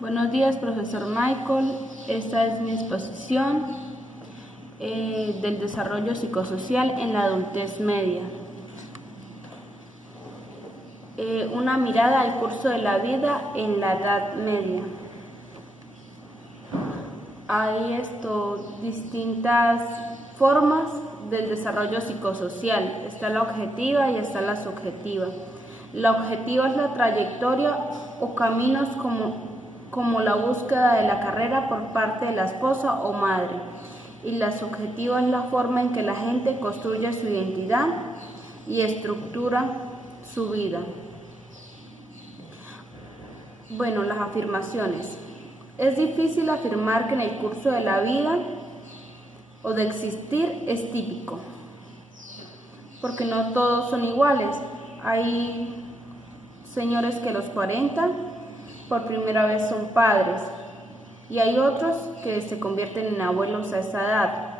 Buenos días, profesor Michael. Esta es mi exposición del desarrollo psicosocial en la adultez media. Una mirada al curso de la vida en la Edad Media. Hay distintas formas del desarrollo psicosocial. Está la objetiva y está la subjetiva. La objetiva es la trayectoria o caminos como la búsqueda de la carrera por parte de la esposa o madre. Y la subjetiva es la forma en que la gente construye su identidad y estructura su vida. Bueno, las afirmaciones. Es difícil afirmar que en el curso de la vida o de existir es típico, porque no todos son iguales. Hay señores que a los 40 por primera vez son padres y hay otros que se convierten en abuelos a esa edad,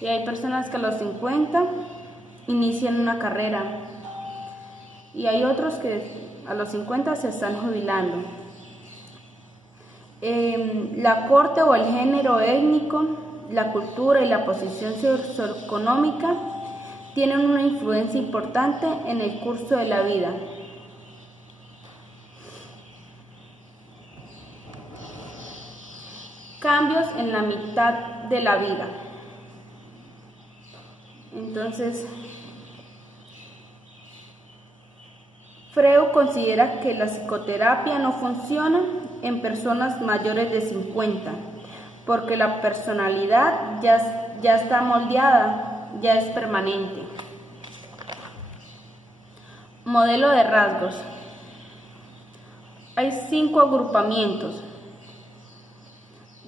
y hay personas que a los 50 inician una carrera y hay otros que a los 50 se están jubilando. La corte o el género étnico, la cultura y la posición socioeconómica tienen una influencia importante en el curso de la vida. Cambios en la mitad de la vida. Entonces, Freud considera que la psicoterapia no funciona en personas mayores de 50, porque la personalidad ya está moldeada, ya es permanente. Modelo de rasgos. Hay 5 agrupamientos.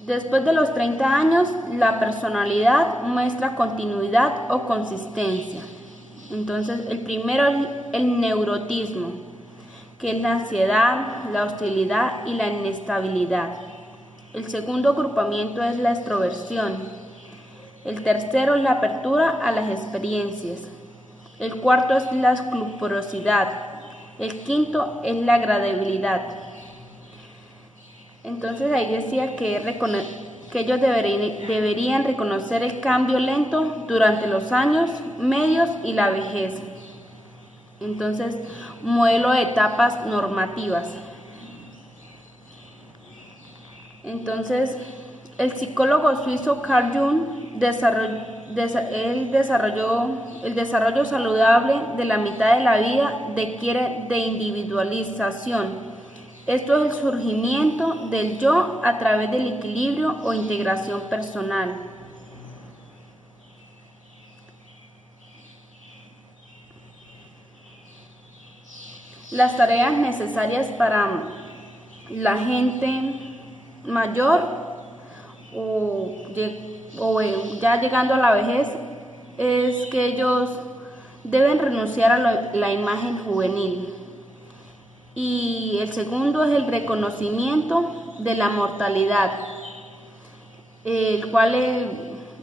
Después de los 30 años, la personalidad muestra continuidad o consistencia. Entonces, el primero es el neurotismo, que es la ansiedad, la hostilidad y la inestabilidad. El segundo agrupamiento es la extroversión. El tercero es la apertura a las experiencias. El cuarto es la escrupulosidad. El quinto es la agradabilidad. Entonces ahí decía que ellos deberían reconocer el cambio lento durante los años medios y la vejez. Entonces, modelo de etapas normativas. Entonces, el psicólogo suizo Carl Jung desarrolló el desarrollo saludable de la mitad de la vida requiere de individualización. Esto es el surgimiento del yo a través del equilibrio o integración personal. Las tareas necesarias para la gente mayor o ya llegando a la vejez es que ellos deben renunciar a la imagen juvenil. Y el segundo es el reconocimiento de la mortalidad, el cual el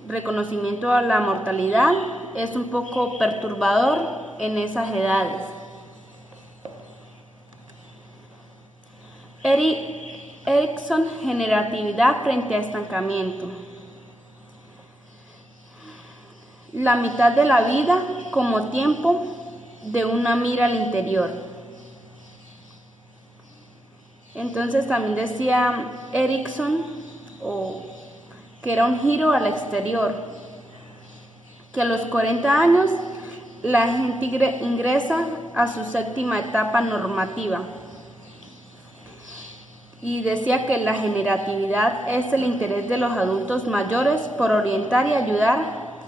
reconocimiento a la mortalidad es un poco perturbador en esas edades. Erikson, generatividad frente a estancamiento. La mitad de la vida como tiempo de una mira al interior. Entonces también decía Erikson que era un giro al exterior, que a los 40 años la gente ingresa a su séptima etapa normativa. Y decía que la generatividad es el interés de los adultos mayores por orientar y ayudar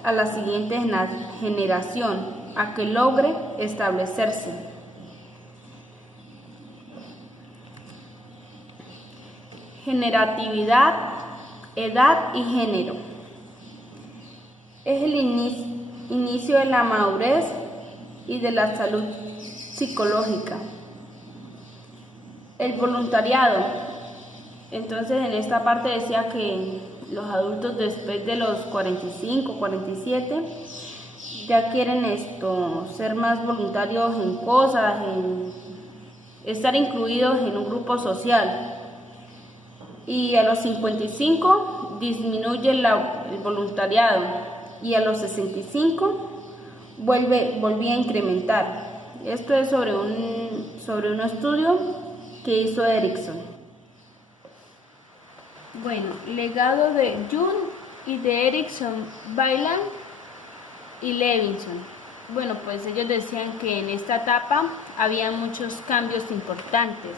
a la siguiente generación a que logre establecerse. Generatividad, edad y género. Es el inicio de la madurez y de la salud psicológica. El voluntariado. Entonces en esta parte decía que los adultos después de los 45, 47 ya quieren ser más voluntarios en cosas, en estar incluidos en un grupo social. y a los 55 disminuye el voluntariado y a los 65 volvía a incrementar. Esto es sobre un estudio que hizo Erickson. Bueno, legado de Jung y de Erickson, Bailan y Levinson. Bueno, pues ellos decían que en esta etapa había muchos cambios importantes.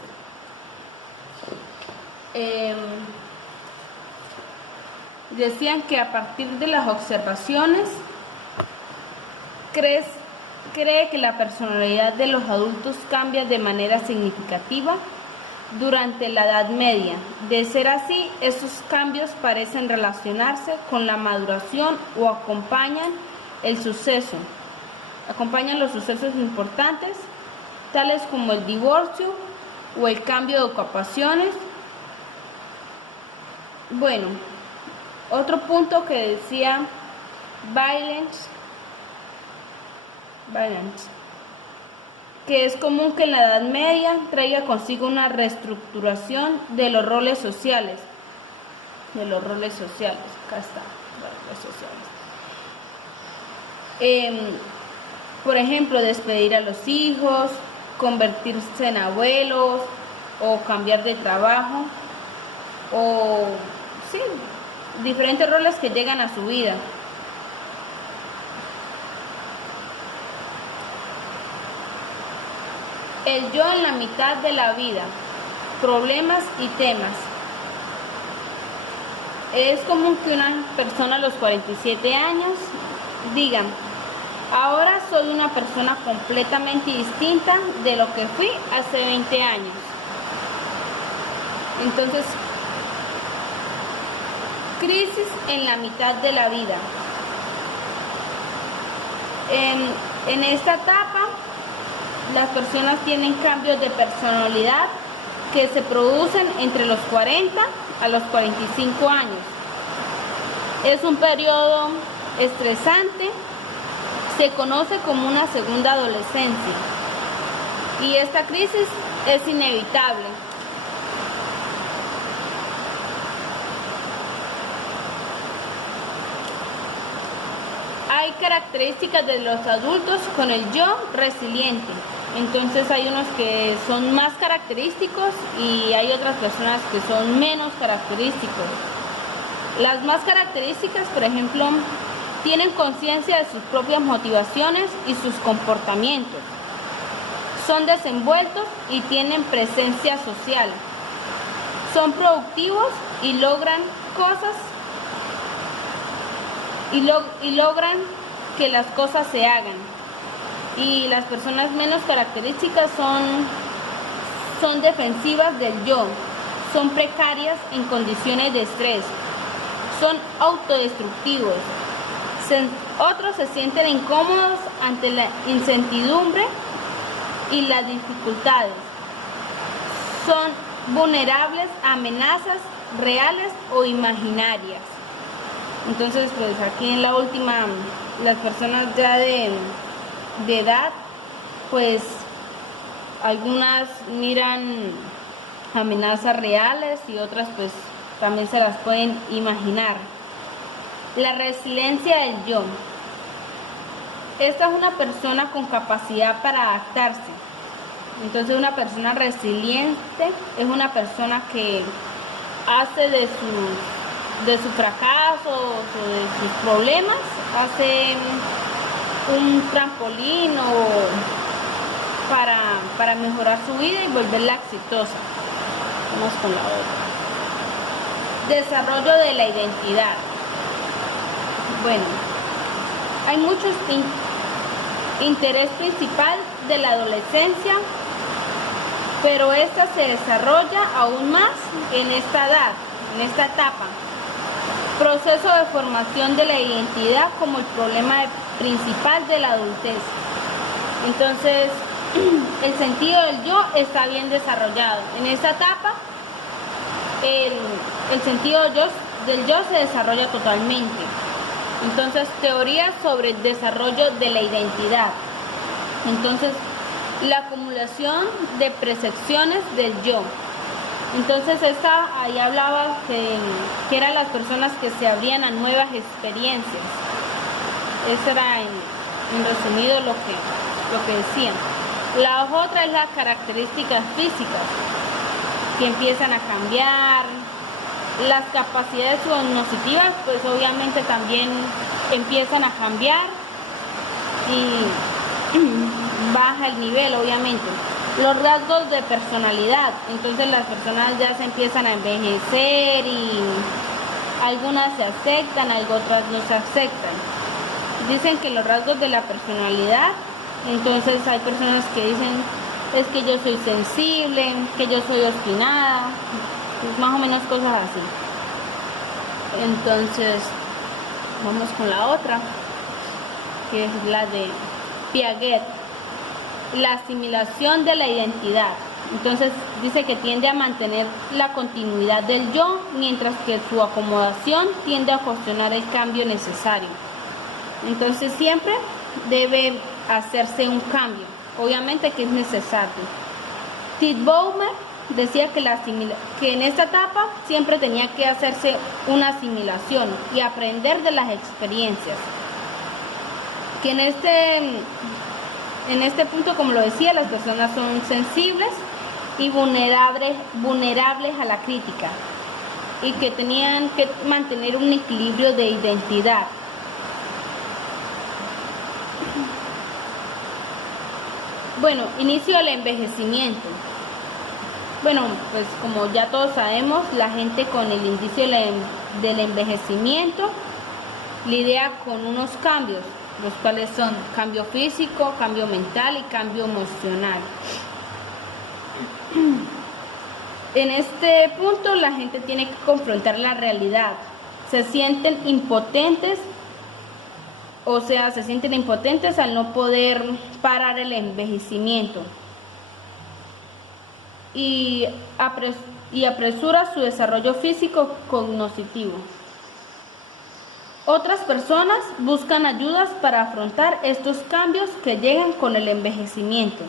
Decían que a partir de las observaciones cree que la personalidad de los adultos cambia de manera significativa durante la Edad Media. De ser así, esos cambios parecen relacionarse con la maduración o acompañan los sucesos importantes, tales como el divorcio o el cambio de ocupaciones. Bueno, otro punto que decía Balance, que es común que en la Edad Media traiga consigo una reestructuración de los roles sociales. Acá está, roles sociales. Por ejemplo, despedir a los hijos, convertirse en abuelos o cambiar de trabajo, o sí, diferentes roles que llegan a su vida. El yo en la mitad de la vida, problemas y temas. Es común que una persona a los 47 años diga: ahora soy una persona completamente distinta de lo que fui hace 20 años. Entonces, crisis en la mitad de la vida. En esta etapa, las personas tienen cambios de personalidad que se producen entre los 40 a los 45 años. Es un periodo estresante, se conoce como una segunda adolescencia, y esta crisis es inevitable. Hay características de los adultos con el yo resiliente. Entonces hay unos que son más característicos y hay otras personas que son menos característicos. Las más características, por ejemplo, tienen conciencia de sus propias motivaciones y sus comportamientos. Son desenvueltos y tienen presencia social. Son productivos y logran cosas y logran que las cosas se hagan. Y las personas menos características son defensivas del yo, son precarias en condiciones de estrés, son autodestructivos. Otros se sienten incómodos ante la incertidumbre y las dificultades. Son vulnerables a amenazas reales o imaginarias. Entonces, pues aquí en la última, las personas ya de edad, pues algunas miran amenazas reales y otras pues también se las pueden imaginar. La resiliencia del yo. Esta es una persona con capacidad para adaptarse. Entonces, una persona resiliente es una persona que hace de sus fracasos o de sus problemas, hace un trampolín para mejorar su vida y volverla exitosa. Vamos con la otra. Desarrollo de la identidad. Bueno, hay mucho interés principal de la adolescencia, pero esta se desarrolla aún más en esta edad, en esta etapa. Proceso de formación de la identidad como el problema principal de la adultez. Entonces, el sentido del yo está bien desarrollado. En esta etapa, el sentido del yo se desarrolla totalmente. Entonces, teorías sobre el desarrollo de la identidad. Entonces, la acumulación de percepciones del yo. Entonces ahí hablaba que eran las personas que se abrían a nuevas experiencias. Eso era en resumido lo que decían. La otra es las características físicas que empiezan a cambiar. Las capacidades cognitivas pues obviamente también empiezan a cambiar y baja el nivel obviamente. Los rasgos de personalidad, entonces las personas ya se empiezan a envejecer y algunas se aceptan, otras no se aceptan. Dicen que los rasgos de la personalidad, entonces hay personas que dicen es que yo soy sensible, que yo soy obstinada, pues más o menos cosas así. Entonces vamos con la otra, que es la de Piaget. La asimilación de la identidad. Entonces dice que tiende a mantener la continuidad del yo, mientras que su acomodación tiende a cuestionar el cambio necesario. Entonces siempre debe hacerse un cambio, obviamente que es necesario. Titbaumer decía que en esta etapa siempre tenía que hacerse una asimilación y aprender de las experiencias. Que en este punto, como lo decía, las personas son sensibles y vulnerables a la crítica y que tenían que mantener un equilibrio de identidad. Bueno, inicio del envejecimiento. Bueno, pues como ya todos sabemos, la gente con el inicio del envejecimiento lidia con unos cambios, los cuales son cambio físico, cambio mental y cambio emocional. En este punto la gente tiene que confrontar la realidad. Se sienten impotentes al no poder parar el envejecimiento y apresura su desarrollo físico cognitivo. Otras personas buscan ayudas para afrontar estos cambios que llegan con el envejecimiento.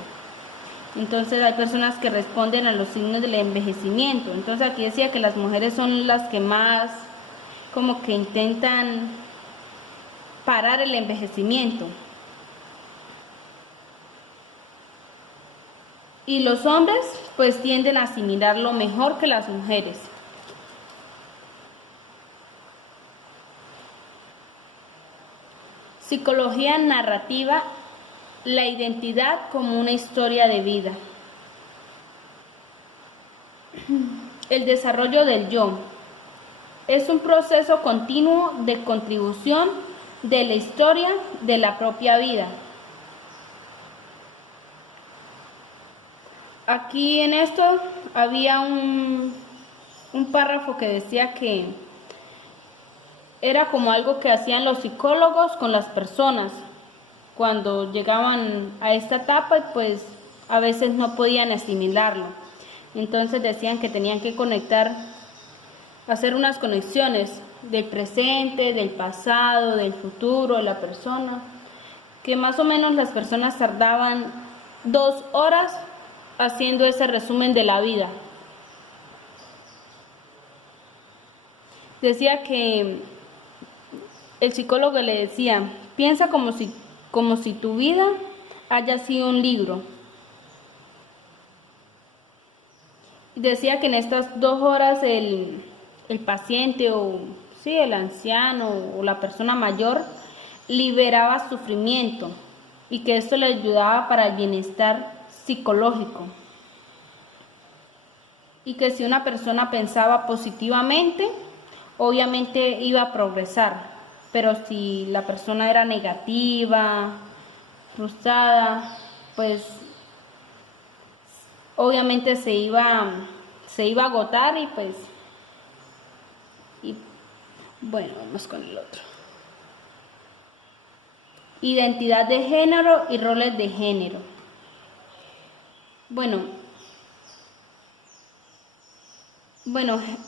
Entonces hay personas que responden a los signos del envejecimiento. Entonces aquí decía que las mujeres son las que más como que intentan parar el envejecimiento. Y los hombres pues tienden a asimilarlo mejor que las mujeres. Psicología narrativa, la identidad como una historia de vida. El desarrollo del yo es un proceso continuo de contribución de la historia de la propia vida. Aquí en esto había un párrafo que decía que era como algo que hacían los psicólogos con las personas cuando llegaban a esta etapa, pues a veces no podían asimilarlo. Entonces decían que tenían que hacer unas conexiones del presente, del pasado, del futuro de la persona, que más o menos las personas tardaban 2 horas haciendo ese resumen de la vida. Decía que el psicólogo le decía, piensa como si tu vida haya sido un libro. Y decía que en estas 2 horas el paciente el anciano o la persona mayor liberaba sufrimiento y que esto le ayudaba para el bienestar psicológico. Y que si una persona pensaba positivamente, obviamente iba a progresar. Pero si la persona era negativa, frustrada, pues obviamente se iba a agotar bueno, vamos con el otro. Identidad de género y roles de género. Bueno,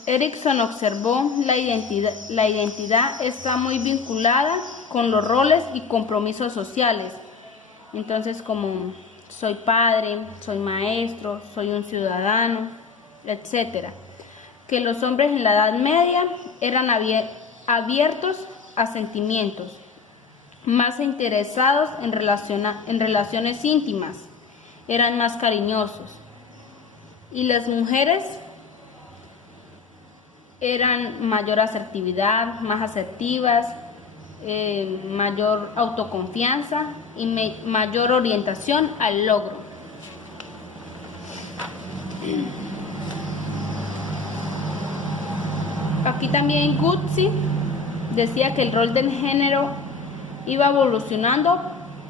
Erikson observó la identidad está muy vinculada con los roles y compromisos sociales. Entonces, como soy padre, soy maestro, soy un ciudadano. etc. Que los hombres en la Edad Media eran abiertos a sentimientos, más interesados en relaciones íntimas, eran más cariñosos. Y las mujeres eran mayor asertividad, más asertivas, mayor autoconfianza y mayor orientación al logro. Aquí también Guzzi decía que el rol del género iba evolucionando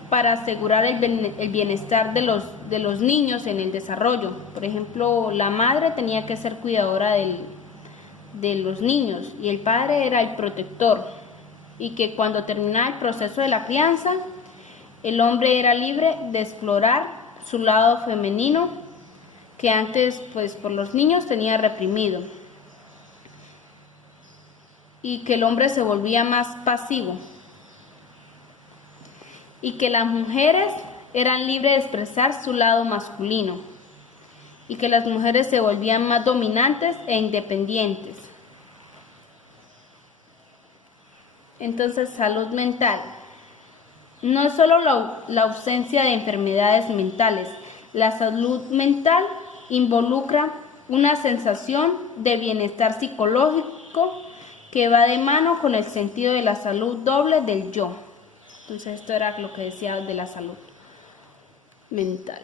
para asegurar el bienestar de los niños en el desarrollo. Por ejemplo, la madre tenía que ser cuidadora de los niños y el padre era el protector, y que cuando terminaba el proceso de la crianza, el hombre era libre de explorar su lado femenino que antes, pues, por los niños tenía reprimido, y que el hombre se volvía más pasivo, y que las mujeres eran libres de expresar su lado masculino, y que las mujeres se volvían más dominantes e independientes. Entonces, salud mental. No es solo la ausencia de enfermedades mentales. La salud mental involucra una sensación de bienestar psicológico que va de mano con el sentido de la salud doble del yo. Entonces, esto era lo que decía de la salud mental.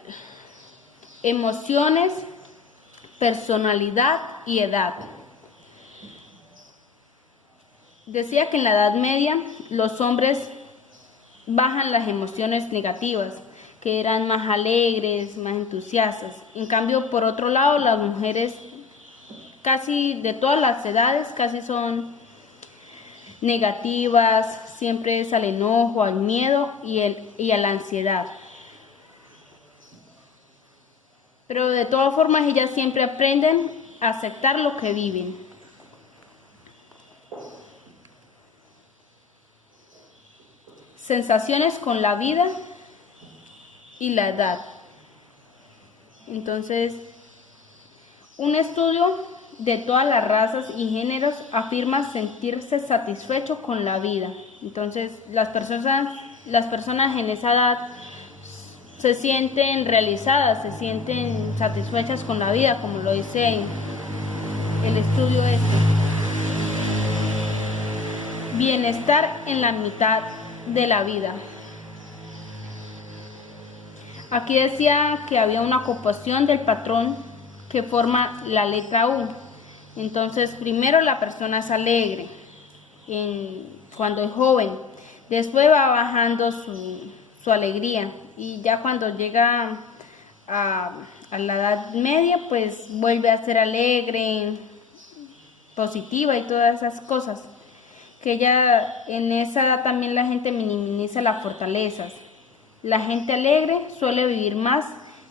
Emociones, personalidad y edad. Decía que en la Edad Media los hombres bajan las emociones negativas, que eran más alegres, más entusiastas. En cambio, por otro lado, las mujeres casi de todas las edades casi son negativas, siempre es al enojo, al miedo y a la ansiedad. Pero de todas formas ellas siempre aprenden a aceptar lo que viven. Sensaciones con la vida y la edad. Entonces, un estudio de todas las razas y géneros afirma sentirse satisfecho con la vida. Entonces, las personas en esa edad se sienten realizadas, se sienten satisfechas con la vida, como lo dice el estudio este. Bienestar en la mitad de la vida. Aquí decía que había una ocupación del patrón que forma la letra U. Entonces, primero la persona es alegre cuando es joven, después va bajando su alegría, y ya cuando llega a la Edad Media, pues vuelve a ser alegre, positiva y todas esas cosas. Que ya en esa edad también la gente minimiza las fortalezas. La gente alegre suele vivir más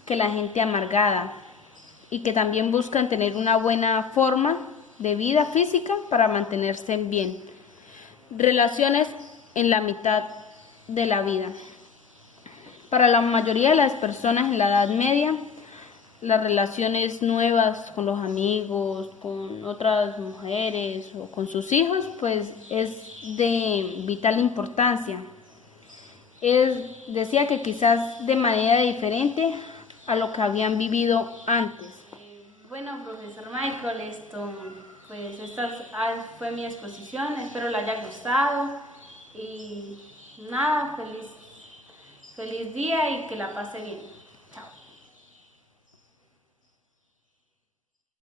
que la gente amargada, y que también buscan tener una buena forma de vida física para mantenerse bien. Relaciones en la mitad de la vida. Para la mayoría de las personas en la Edad Media, las relaciones nuevas con los amigos, con otras mujeres o con sus hijos, pues es de vital importancia. Decía que quizás de manera diferente a lo que habían vivido antes. Bueno, profesor Michael, pues esta fue mi exposición, espero le haya gustado, y nada, feliz día y que la pase bien. Chao.